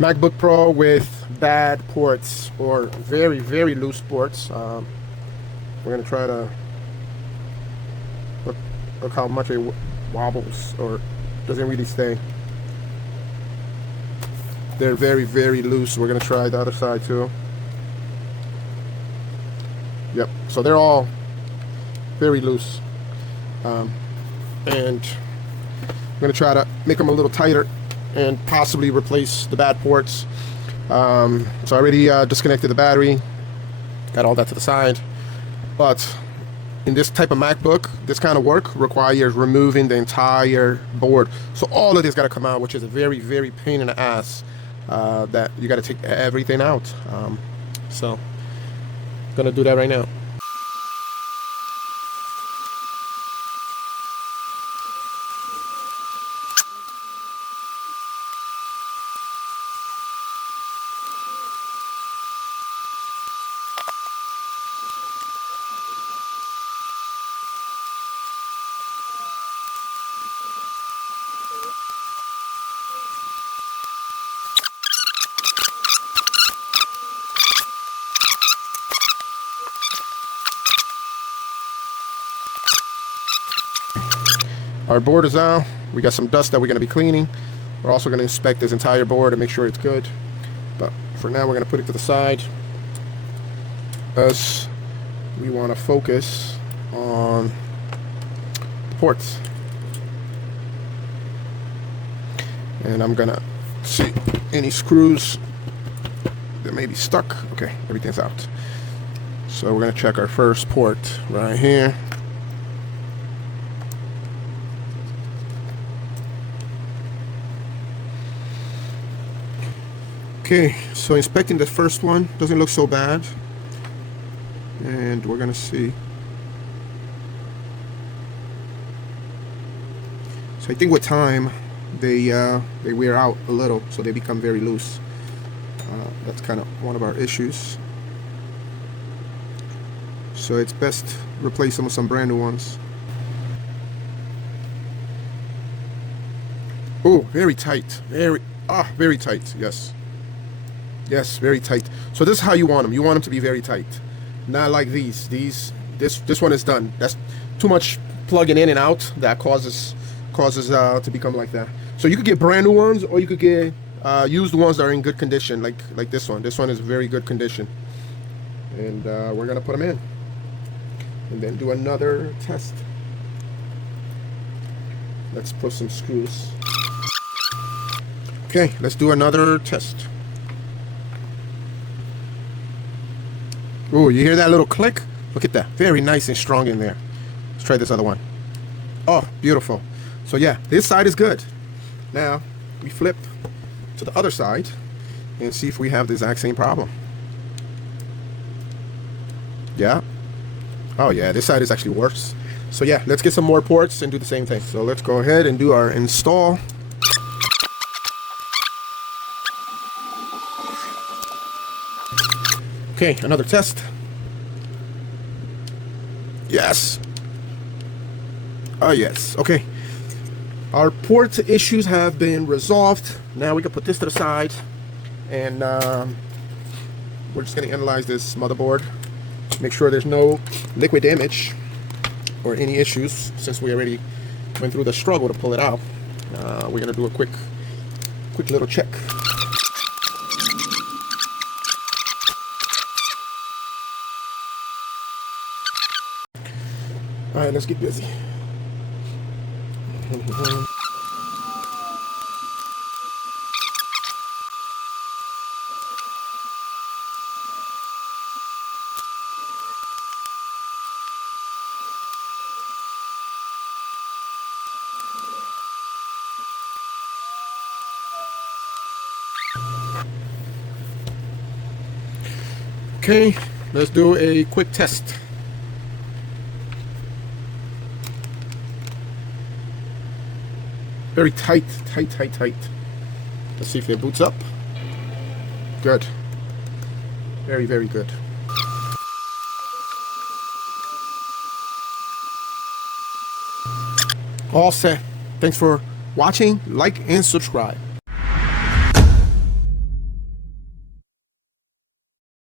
MacBook Pro with bad ports or very, very loose ports. We're going to try to look how much it wobbles or doesn't really stay. They're very, very loose. We're going to try the other side too. Yep, so they're all very loose. And I'm going to try to make them a little tighter and possibly replace the bad ports. So I already disconnected the battery, got all that to the side. But in this type of MacBook, this kind of work requires removing the entire board. So all of this got to come out, which is a very, very pain in the ass. That you got to take everything out. So I'm gonna do that right now. Our board is out. We got some dust that we're going to be cleaning. We're also going to inspect this entire board and make sure it's good. But for now, we're going to put it to the side, as we want to focus on the ports. And I'm going to see any screws that may be stuck. Okay, everything's out. So we're going to check our first port right here. Okay, so inspecting the first one doesn't look so bad, and we're gonna see. So I think with time they wear out a little, so they become very loose. That's kind of one of our issues. So it's best replace them with some brand new ones. Oh, very tight, very tight. Yes, very tight. So this is how you want them. You want them to be very tight. Not like these. This one is done. That's too much plugging in and out. That causes to become like that. So you could get brand new ones, or you could get used ones that are in good condition, like this one. This one is very good condition. And we're gonna put them in, and then do another test. Let's put some screws. Okay, let's do another test. Oh, you hear that little click? Look at that. Very nice and strong in there. Let's try this other one. Oh, beautiful. So yeah, this side is good. Now, we flip to the other side and see if we have the exact same problem. Yeah. Oh yeah, this side is actually worse. So yeah, let's get some more ports and do the same thing. So let's go ahead and do our install. Okay, another test. Yes. Oh yes. Okay. Our port issues have been resolved. Now we can put this to the side, and we're just going to analyze this motherboard. Make sure there's no liquid damage or any issues, since we already went through the struggle to pull it out. We're going to do a quick little check. All right, let's get busy. Okay, let's do a quick test. Very tight. Let's see if it boots up. Good. Very, very good. All set. Thanks for watching. Like and subscribe.